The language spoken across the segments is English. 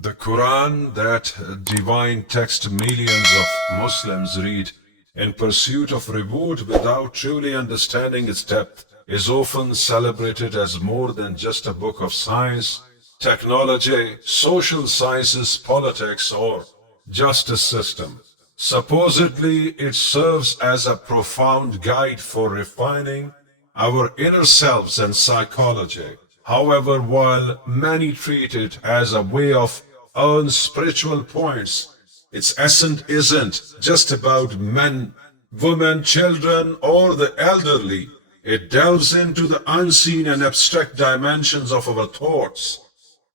The Quran, that divine text millions of Muslims read in pursuit of reward without truly understanding its depth, is often celebrated as more than just a book of science, technology, social sciences, politics, or justice system. Supposedly, it serves as a profound guide for refining our inner selves and psychology. However, while many treat it as a way of earn spiritual points, its essence isn't just about men, women, children, or the elderly. It delves into the unseen and abstract dimensions of our thoughts,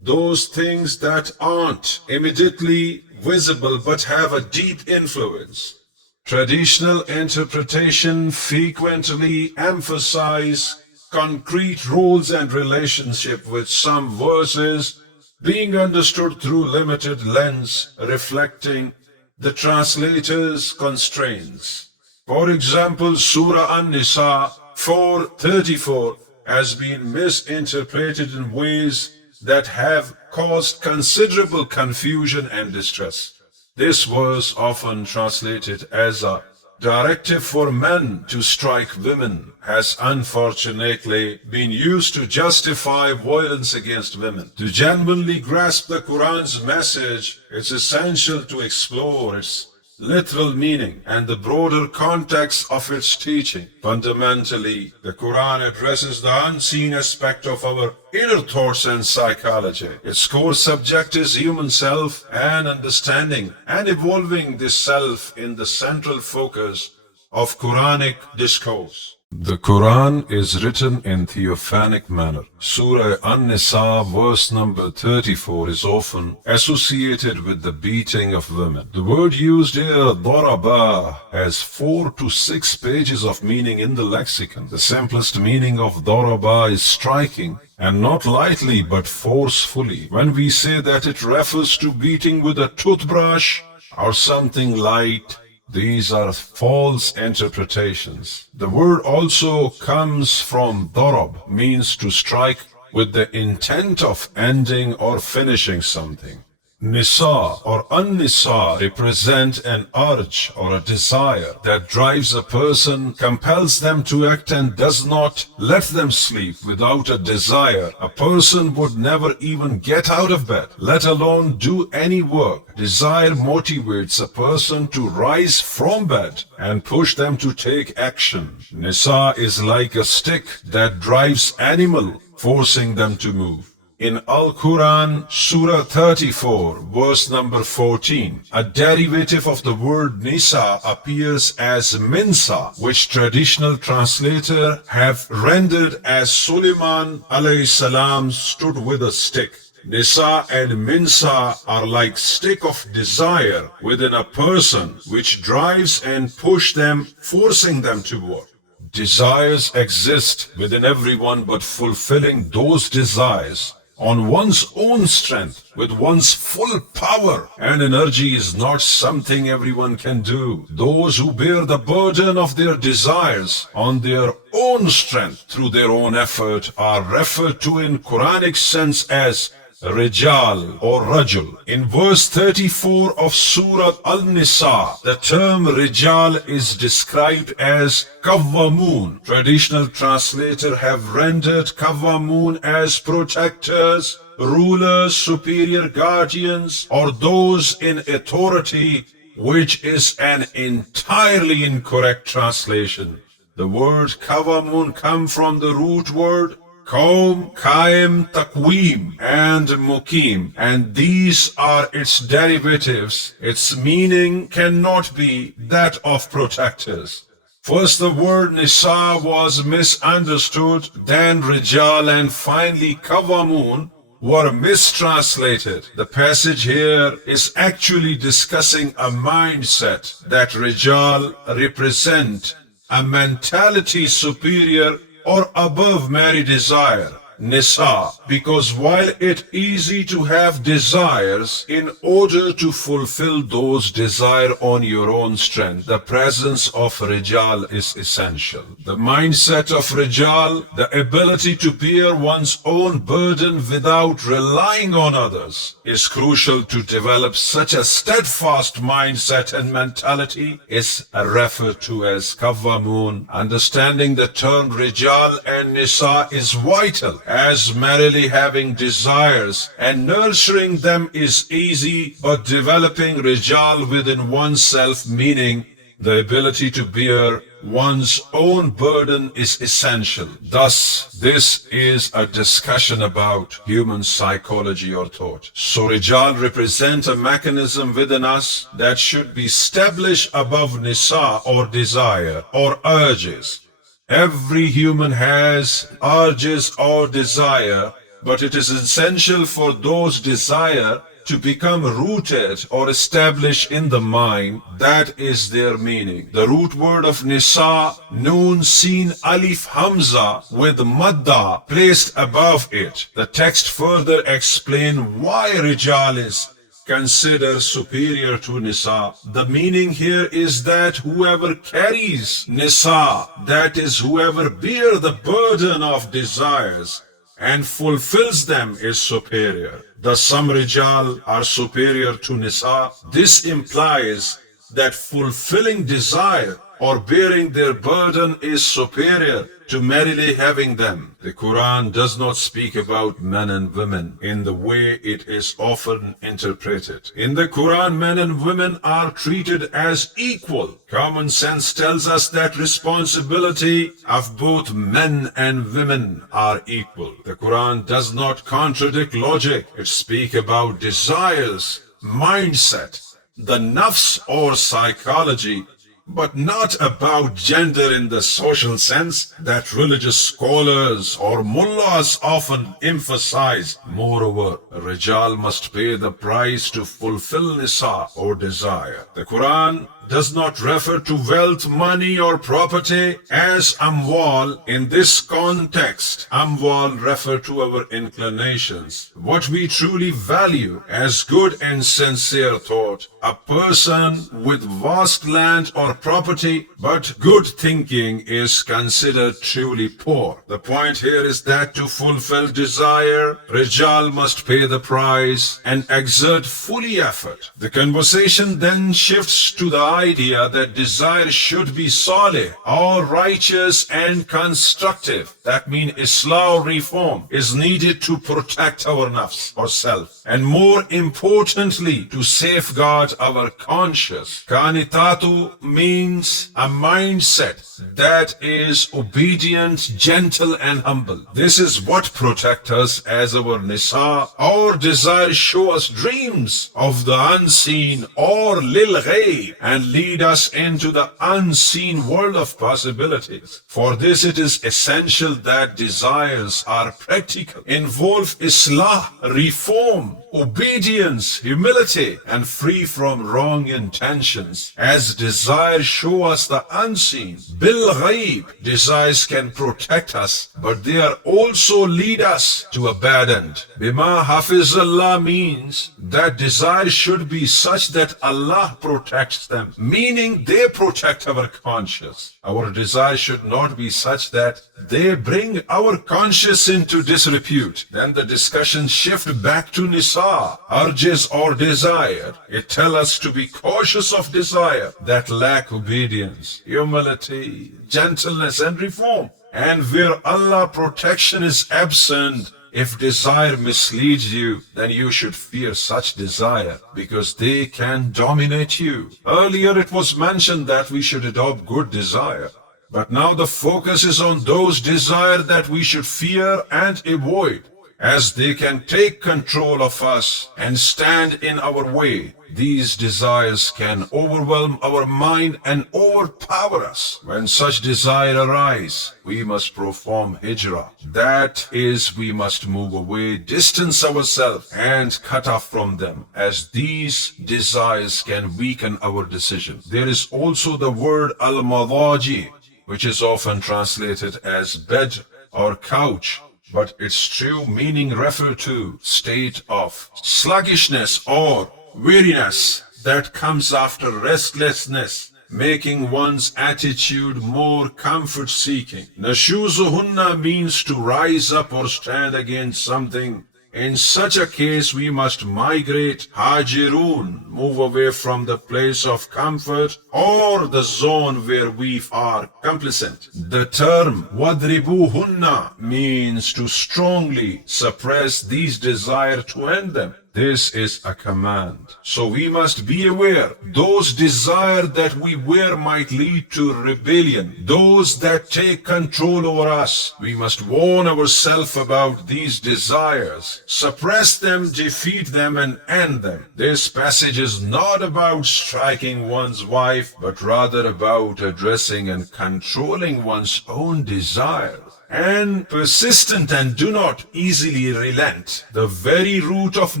those things that aren't immediately visible but have a deep influence. Traditional interpretation frequently emphasize concrete rules and relationship, with some verses being understood through limited lens, reflecting the translator's constraints. For example, Surah An-Nisa 4:34 has been misinterpreted in ways that have caused considerable confusion and distress. This verse, often translated as a directive for men to strike women, has unfortunately been used to justify violence against women. To genuinely grasp the Quran's message, it's essential to explore its literal meaning and the broader context of its teaching. Fundamentally, the Quran addresses the unseen aspect of our inner thoughts and psychology. Its core subject is human self and understanding, and evolving this self in the central focus of Quranic discourse. The Quran is written in theophanic manner. Surah An-Nisa verse number 34 is often associated with the beating of women. The word used here, daraba, has 4 to 6 pages of meaning in the lexicon. The simplest meaning of daraba is striking, and not lightly but forcefully. When we say that it refers to beating with a toothbrush or something light, these are false interpretations. The word also comes from darab, means to strike with the intent of ending or finishing something. Nisa or An-Nisa represent an urge or a desire that drives a person, compels them to act, and does not let them sleep. Without a desire, a person would never even get out of bed, let alone do any work. Desire motivates a person to rise from bed and push them to take action. Nisa is like a stick that drives animal, forcing them to move. In Al-Quran, Surah 34, verse number 14, a derivative of the word Nisa appears as Minsa, which traditional translators have rendered as Suleiman alayhi salam stood with a stick. Nisa and Minsa are like stick of desire within a person, which drives and pushes them, forcing them to work. Desires exist within everyone, but fulfilling those desires on one's own strength, with one's full power and energy, is not something everyone can do. Those who bear the burden of their desires on their own strength through their own effort are referred to in Quranic sense as Rijal or Rajul. In verse 34 of Surah An-Nisa, the term Rijal is described as Qawwamun. Traditional translators have rendered Qawwamun as protectors, rulers, superior guardians, or those in authority, which is an entirely incorrect translation. The word Qawwamun comes from the root word Qawm, Qaim, Taqweem, and Mukim, and these are its derivatives. Its meaning cannot be that of protectors. First, the word Nisa was misunderstood, then Rijal, and finally Qawwamun were mistranslated. The passage here is actually discussing a mindset that Rijal represent, a mentality superior or above mere desire, Nisa, because while it easy to have desires, in order to fulfill those desires on your own strength, the presence of Rijal is essential. The mindset of Rijal, the ability to bear one's own burden without relying on others, is crucial to develop. Such a steadfast mindset and mentality is referred to as Qawwamun. Understanding the term Rijal and Nisa is vital, as merely having desires and nurturing them is easy, but developing Rijal within oneself, meaning the ability to bear one's own burden, is essential. Thus, this is a discussion about human psychology or thought. So Rijal represent a mechanism within us that should be established above Nisa or desire or urges. Every human has urges or desire, but it is essential for those desire to become rooted or established in the mind. That is their meaning. The root word of Nisa, Noon, Sin, Alif, Hamza, with Madda placed above it. The text further explain why Rijal is considered superior to Nisa. The meaning here is that whoever carries Nisa, that is whoever bear the burden of desires and fulfills them, is superior. Thus some Rijal are superior to Nisa. This implies that fulfilling desire or bearing their burden is superior to merely having them. The Quran does not speak about men and women in the way it is often interpreted. In the Quran, men and women are treated as equal. Common sense tells us that responsibility of both men and women are equal. The Quran does not contradict logic. It speaks about desires, mindset, the nafs or psychology, but not about gender in the social sense that religious scholars or mullahs often emphasize. Moreover, Rijal must pay the price to fulfill Nisa or desire. The Quran does not refer to wealth, money or property as amwal. In this context, amwal refer to our inclinations, what we truly value as good and sincere thought. A person with vast land or property but good thinking is considered truly poor. The point here is that to fulfill desire, Rijal must pay the price and exert fully effort. The conversation then shifts to the idea that desire should be solid or righteous and constructive. That means Islam reform is needed to protect our nafs or self, and more importantly to safeguard our conscience. Kanitatu means a mindset that is obedient, gentle and humble. This is what protects us as our Nisa. Our desire show us dreams of the unseen or lil ghayb and lead us into the unseen world of possibilities. For this it is essential that desires are practical, involve Islah, reform, obedience, humility, and free from wrong intentions. As desires show us the unseen, bil ghaib, desires can protect us, but they are also lead us to a bad end. Bima hafizallah means that desire should be such that Allah protects them, meaning they protect our conscience. Our desire should not be such that they bring our conscience into disrepute. Then the discussion shifts back to Nisa, urges or desire. It tells us to be cautious of desire that lack obedience, humility, gentleness and reform. And where Allah protection is absent, if desire misleads you, then you should fear such desire, because they can dominate you. Earlier it was mentioned that we should adopt good desire, but now the focus is on those desires that we should fear and avoid, as they can take control of us and stand in our way. These desires can overwhelm our mind and overpower us. When such desire arise, we must perform hijrah. That is, we must move away, distance ourselves, and cut off from them, as these desires can weaken our decision. There is also the word al-madaji, which is often translated as bed or couch, but its true meaning refer to state of sluggishness or weariness that comes after restlessness, making one's attitude more comfort-seeking. Nashuzuhunna means to rise up or stand against something. In such a case, we must migrate, hajirun, move away from the place of comfort or the zone where we are complacent. The term wadribuhunna means to strongly suppress these desires to end them. This is a command. So we must be aware. Those desires that we wear might lead to rebellion. Those that take control over us. We must warn ourselves about these desires. Suppress them, defeat them, and end them. This passage is not about striking one's wife, but rather about addressing and controlling one's own desires. And persistent and do not easily relent. The very root of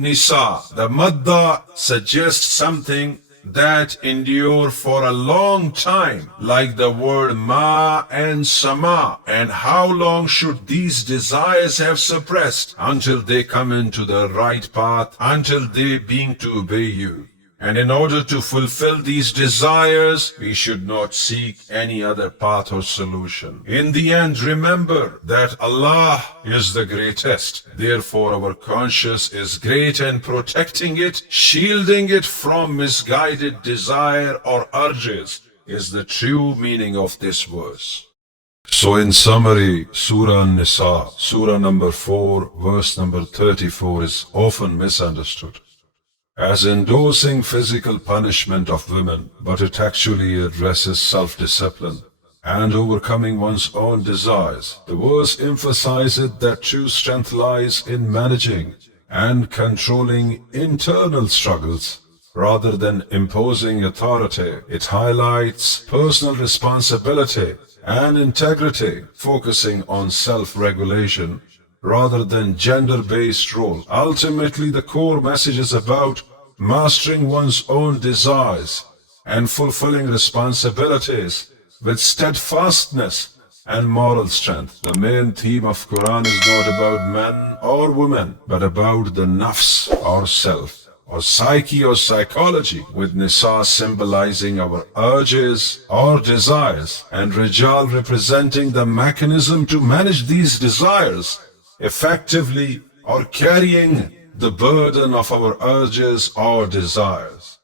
Nisa, the madda, suggests something that endure for a long time, like the word ma and sama. And how long should these desires have suppressed? Until they come into the right path, until they begin to obey you. And in order to fulfill these desires, we should not seek any other path or solution. In the end, remember that Allah is the greatest. Therefore, our conscience is great, and protecting it, shielding it from misguided desire or urges is the true meaning of this verse. So in summary, Surah An-Nisa, Surah number 4, verse number 34 is often misunderstood as endorsing physical punishment of women, but it actually addresses self-discipline and overcoming one's own desires. The verse emphasizes that true strength lies in managing and controlling internal struggles rather than imposing authority. It highlights personal responsibility and integrity, focusing on self-regulation rather than gender-based role. Ultimately, the core message is about mastering one's own desires and fulfilling responsibilities with steadfastness and moral strength. The main theme of Quran is not about men or women, but about the nafs or self, or psyche or psychology, with Nisa symbolizing our urges or desires, and Rijal representing the mechanism to manage these desires effectively, or carrying the burden of our urges or desires.